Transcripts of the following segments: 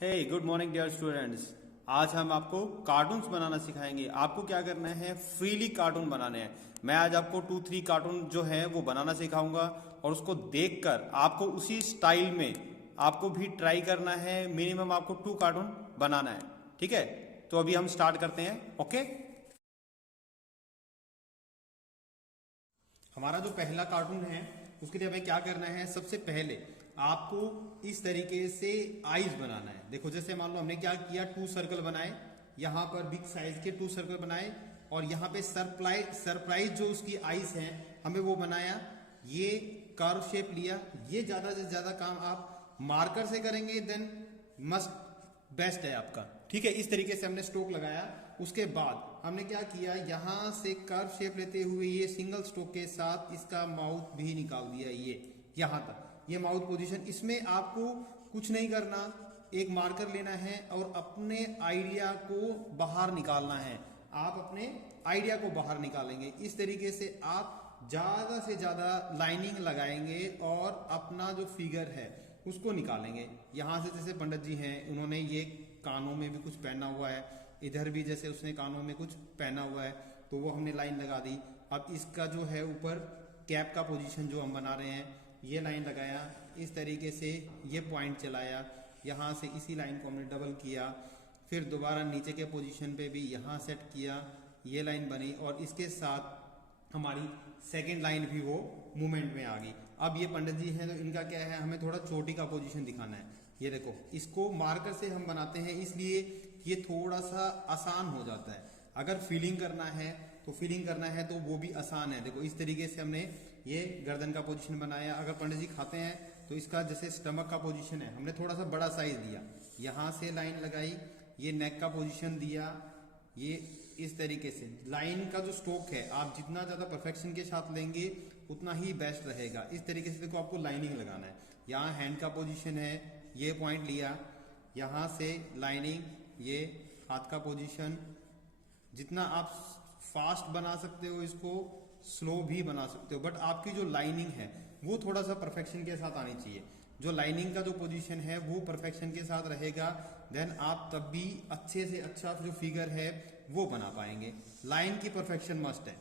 हे good morning dear students. आज हम आपको कार्टून्स बनाना सिखाएंगे। आपको क्या करना है, फ्रीली कार्टून बनाने हैं। मैं आज आपको 2-3 कार्टून जो है वो बनाना सिखाऊंगा और उसको देखकर आपको उसी स्टाइल में आपको भी ट्राई करना है। मिनिमम आपको 2 कार्टून बनाना है, ठीक है। तो अभी हम स्टार्ट करते हैं। ओके, हमारा जो पहला कार्टून है उसके लिए हमें क्या करना है, सबसे पहले आपको इस तरीके से आईज बनाना है। देखो, जैसे मान लो हमने क्या किया, 2 सर्कल बनाए, यहाँ पर बिग साइज के 2 सर्कल बनाए और यहाँ पे सरप्राइज जो उसकी आईज हैं हमें वो बनाया। ये कर्व शेप लिया। ये ज्यादा से ज्यादा काम आप मार्कर से करेंगे देन मस्ट बेस्ट है आपका, ठीक है। इस तरीके से हमने स्ट्रोक लगाया। उसके बाद हमने क्या किया, यहां से कर्व शेप लेते हुए ये सिंगल स्ट्रोक के साथ इसका माउथ भी निकाल दिया। ये यहां तक, ये माउथ पोजीशन। इसमें आपको कुछ नहीं करना, एक मार्कर लेना है और अपने आइडिया को बाहर निकालना है। आप अपने आइडिया को बाहर निकालेंगे। इस तरीके से आप ज्यादा से ज्यादा लाइनिंग लगाएंगे और अपना जो फिगर है उसको निकालेंगे। यहां से जैसे पंडित जी हैं, उन्होंने ये कानों में भी कुछ पहना हुआ है, इधर भी जैसे उसने कानों में कुछ पहना हुआ है, तो वो हमने लाइन लगा दी। अब इसका जो है ऊपर कैप का पोजीशन जो हम बना रहे हैं, ये लाइन लगाया। इस तरीके से ये पॉइंट चलाया, यहाँ से इसी लाइन को हमने डबल किया। फिर दोबारा नीचे के पोजीशन पे भी यहाँ सेट किया, ये लाइन बनी और इसके साथ हमारी सेकेंड लाइन भी वो मूवमेंट में आ गई। अब ये पंडित जी हैं तो इनका क्या है, हमें थोड़ा चोटी का पोजीशन दिखाना है। ये देखो, इसको मार्कर से हम बनाते हैं इसलिए ये थोड़ा सा आसान हो जाता है। अगर फीलिंग करना है तो वो भी आसान है। देखो, इस तरीके से हमने ये गर्दन का पोजीशन बनाया। अगर पंडित जी खाते हैं तो इसका जैसे स्टमक का पोजीशन है, हमने थोड़ा सा बड़ा साइज दिया, यहाँ से लाइन लगाई, ये नेक का पोजीशन दिया। ये इस तरीके से लाइन का जो स्ट्रोक है आप जितना ज्यादा परफेक्शन के साथ लेंगे उतना ही बेस्ट रहेगा। इस तरीके से देखो, आपको लाइनिंग लगाना है। यहाँ हैंड का पोजीशन है, ये पॉइंट लिया, यहाँ से लाइनिंग, ये हाथ का पोजीशन। जितना आप फास्ट बना सकते हो इसको, स्लो भी बना सकते हो, बट आपकी जो लाइनिंग है वो थोड़ा सा परफेक्शन के साथ आनी चाहिए। जो लाइनिंग का जो पोजीशन है वो परफेक्शन के साथ रहेगा, देन आप तब भी अच्छे से अच्छा जो फिगर है वो बना पाएंगे। लाइन की परफेक्शन मस्ट है,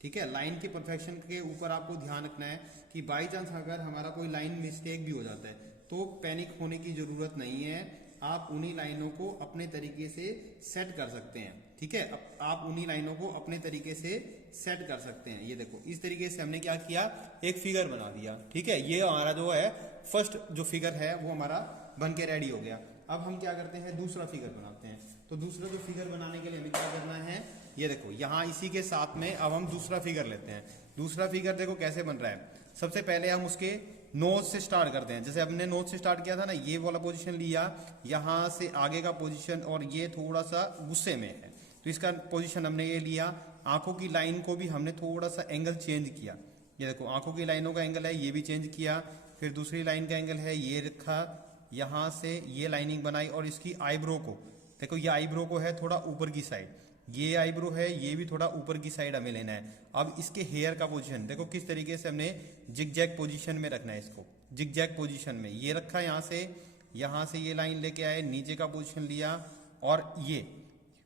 ठीक है। लाइन की परफेक्शन के ऊपर आपको ध्यान रखना है कि बाई चांस अगर हमारा कोई लाइन मिस्टेक भी हो जाता है तो पैनिक होने की जरूरत नहीं है। आप उन्हीं लाइनों को अपने तरीके से सेट कर सकते हैं, ठीक है। आप उन्हीं लाइनों को अपने तरीके से सेट कर सकते हैं। ये देखो, इस तरीके से हमने क्या किया, एक फिगर बना दिया, ठीक है। ये हमारा जो है फर्स्ट जो फिगर है वो हमारा बन के रेडी हो गया। अब हम क्या करते हैं, दूसरा फिगर बनाते हैं। तो दूसरा जो फिगर बनाने के लिए हमें क्या करना है, ये देखो, यहाँ इसी के साथ में अब हम दूसरा फिगर लेते हैं। दूसरा फिगर देखो कैसे बन रहा है। सबसे पहले हम उसके नोज से स्टार्ट करते हैं। जैसे हमने नोज से स्टार्ट किया था ना, ये वाला पोजीशन लिया, यहाँ से आगे का पोजीशन, और ये थोड़ा सा गुस्से में है तो इसका पोजीशन हमने ये लिया। आंखों की लाइन को भी हमने थोड़ा सा एंगल चेंज किया। ये देखो, आंखों की लाइनों का एंगल है, ये भी चेंज किया। फिर दूसरी लाइन का एंगल है, ये रखा, यहाँ से ये लाइनिंग बनाई और इसकी आईब्रो को देखो, ये आईब्रो को है थोड़ा ऊपर की साइड, ये आईब्रो है ये भी थोड़ा ऊपर की साइड हमें लेना है। अब इसके हेयर का पोजीशन देखो किस तरीके से हमने जिग जैग पोजीशन में रखना है इसको। जिग जैग पोजीशन में ये रखा, यहाँ से ये लाइन लेके आए, नीचे का पोजीशन लिया और ये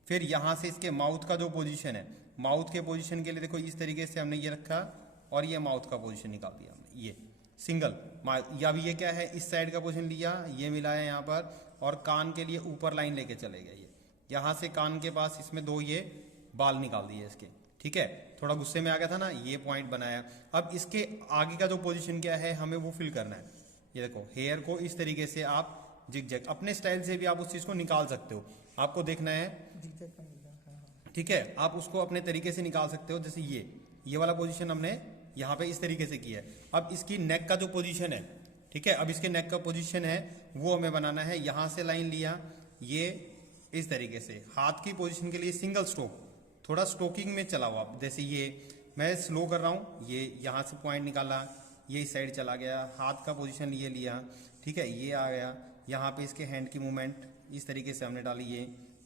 फिर यहाँ से इसके माउथ का जो पोजीशन है, माउथ के पोजीशन के लिए देखो इस तरीके से हमने ये रखा और ये माउथ का पोजीशन निकाल दिया हमने, ये सिंगल। या भी ये क्या है, इस साइड का पोजीशन लिया, ये मिलाया यहाँ पर, और कान के लिए ऊपर लाइन लेके चले गए। ये यहाँ से कान के पास इसमें 2 ये बाल निकाल दिए इसके, ठीक है। थोड़ा गुस्से में आ गया था ना, ये पॉइंट बनाया। अब इसके आगे का जो पोजीशन क्या है हमें वो फिल करना है। ये देखो, हेयर को इस तरीके से आप जिग जैग अपने स्टाइल से भी आप उस चीज को निकाल सकते हो। आपको देखना है, ठीक है, आप उसको अपने तरीके से निकाल सकते हो। जैसे ये वाला पोजीशन हमने यहाँ पे इस तरीके से किया है। अब इसकी नेक का जो पोजीशन है, ठीक है, अब इसके नेक का पोजीशन है वो हमें बनाना है। यहाँ से लाइन लिया, ये इस तरीके से हाथ की पोजीशन के लिए सिंगल स्ट्रोक, थोड़ा स्ट्रोकिंग में चलाओ आप। जैसे ये मैं स्लो कर रहा हूँ, ये यहाँ से पॉइंट निकाला, ये इस साइड चला गया, हाथ का पोजीशन ये लिया, ठीक है, ये आ गया। यहाँ पे इसके हैंड की मूवमेंट इस तरीके से हमने डाली,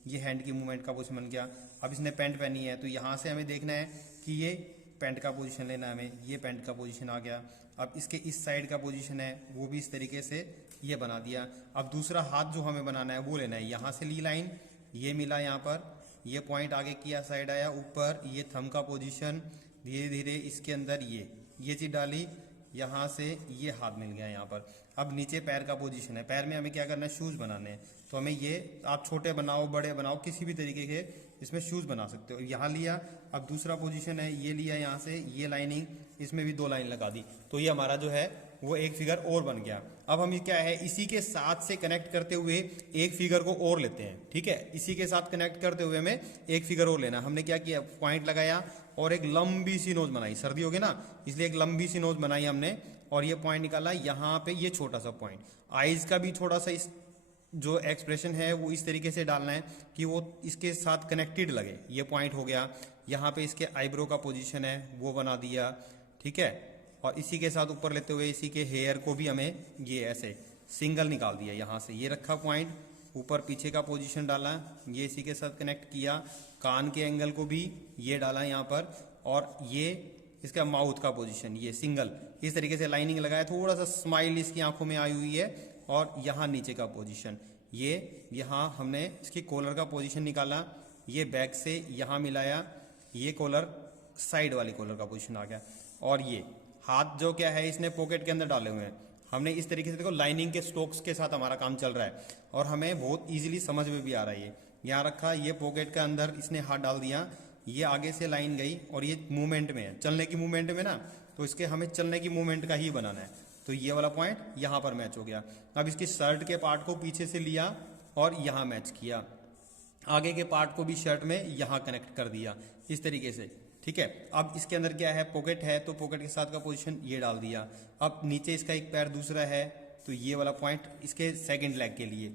ये हैंड की मूवमेंट का पोजीशन बन गया। अब इसने पैंट पहनी है तो यहाँ से हमें देखना है कि ये पैंट का पोजीशन लेना है हमें, ये पैंट का पोजीशन आ गया। अब इसके इस साइड का पोजीशन है वो भी इस तरीके से ये बना दिया। अब दूसरा हाथ जो हमें बनाना है वो लेना है, यहाँ से ली लाइन, ये मिला यहाँ पर, ये पॉइंट आगे किया, साइड आया ऊपर, ये थंब का पोजीशन, धीरे धीरे इसके अंदर ये चीज डाली, यहाँ से ये हाथ मिल गया यहाँ पर। अब नीचे पैर का पोजीशन है, पैर में हमें क्या करना है, शूज बनाने हैं। तो हमें ये, आप छोटे बनाओ बड़े बनाओ किसी भी तरीके के इसमें शूज बना सकते हो। यहाँ लिया, अब दूसरा पोजीशन है, ये लिया यहाँ से, ये लाइनिंग, इसमें भी 2 लाइन लगा दी, तो ये हमारा जो है वो एक फिगर और बन गया। अब हम क्या है, इसी के साथ से कनेक्ट करते हुए एक फिगर को और लेते हैं, ठीक है। इसी के साथ कनेक्ट करते हुए हमें एक फिगर और लेना। हमने क्या किया, पॉइंट लगाया और एक लंबी सी नोज बनाई, सर्दी होगी ना इसलिए एक लंबी सी नोज बनाई हमने, और ये पॉइंट निकाला यहाँ पे, ये छोटा सा पॉइंट। आईज का भी थोड़ा सा इस जो एक्सप्रेशन है वो इस तरीके से डालना है कि वो इसके साथ कनेक्टेड लगे। ये पॉइंट हो गया, यहाँ पे इसके आईब्रो का पोजीशन है वो बना दिया, ठीक है। और इसी के साथ ऊपर लेते हुए इसी के हेयर को भी हमें ये ऐसे सिंगल निकाल दिया, यहाँ से ये रखा पॉइंट, ऊपर पीछे का पोजीशन डाला, ये इसी के साथ कनेक्ट किया, कान के एंगल को भी ये डाला यहाँ पर, और ये इसका माउथ का पोजीशन ये सिंगल, इस तरीके से लाइनिंग लगाया। थोड़ा सा स्माइल इसकी आंखों में आई हुई है, और यहाँ नीचे का पोजीशन, ये यहाँ हमने इसकी कॉलर का पोजीशन निकाला, ये बैक से यहाँ मिलाया, ये कॉलर साइड वाली कॉलर का पोजीशन आ गया। और ये हाथ जो क्या है इसने पॉकेट के अंदर डाले हुए हैं हमने, इस तरीके से देखो लाइनिंग के स्ट्रोक्स के साथ हमारा काम चल रहा है, और हमें बहुत इजीली समझ में भी आ रहा है। ये यहाँ रखा, ये पॉकेट के अंदर इसने हाथ डाल दिया, ये आगे से लाइन गई, और ये मूवमेंट में है, चलने की मूवमेंट में ना, तो इसके हमें चलने की मूवमेंट का ही बनाना है। तो ये वाला पॉइंट यहाँ पर मैच हो गया। अब इसकी शर्ट के पार्ट को पीछे से लिया और यहाँ मैच किया, आगे के पार्ट को भी शर्ट में यहाँ कनेक्ट कर दिया इस तरीके से, ठीक है। अब इसके अंदर क्या है, पॉकेट है, तो पॉकेट के साथ का पोजीशन ये डाल दिया। अब नीचे इसका एक पैर दूसरा है, तो ये वाला पॉइंट इसके सेकंड लेग के लिए।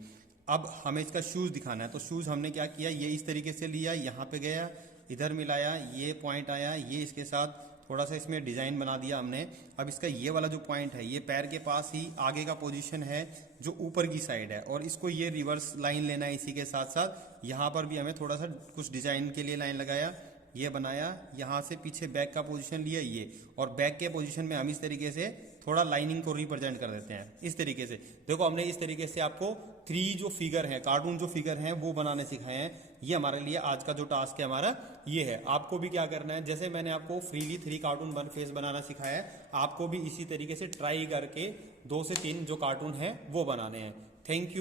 अब हमें इसका शूज दिखाना है, तो शूज हमने क्या किया, ये इस तरीके से लिया, यहाँ पे गया, इधर मिलाया, ये पॉइंट आया, ये इसके साथ थोड़ा सा इसमें डिजाइन बना दिया हमने। अब इसका ये वाला जो पॉइंट है, ये पैर के पास ही आगे का पोजीशन है जो ऊपर की साइड है, और इसको ये रिवर्स लाइन लेना है। इसी के साथ साथ यहाँ पर भी हमें थोड़ा सा कुछ डिजाइन के लिए लाइन लगाया, ये बनाया, यहाँ से पीछे बैक का पोजीशन लिया ये, और बैक के पोजीशन में हम इस तरीके से थोड़ा लाइनिंग को रिप्रेजेंट कर देते हैं इस तरीके से। देखो हमने इस तरीके से आपको 3 जो फिगर है, कार्टून जो फिगर हैं वो बनाने सिखाए हैं। ये हमारे लिए आज का जो टास्क है हमारा ये है। आपको भी क्या करना है, जैसे मैंने आपको फ्रीली 3 कार्टून फेस बनाना सिखाया है, आपको भी इसी तरीके से ट्राई करके 2 से 3 जो कार्टून है वो बनाने हैं। Thank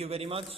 you very much.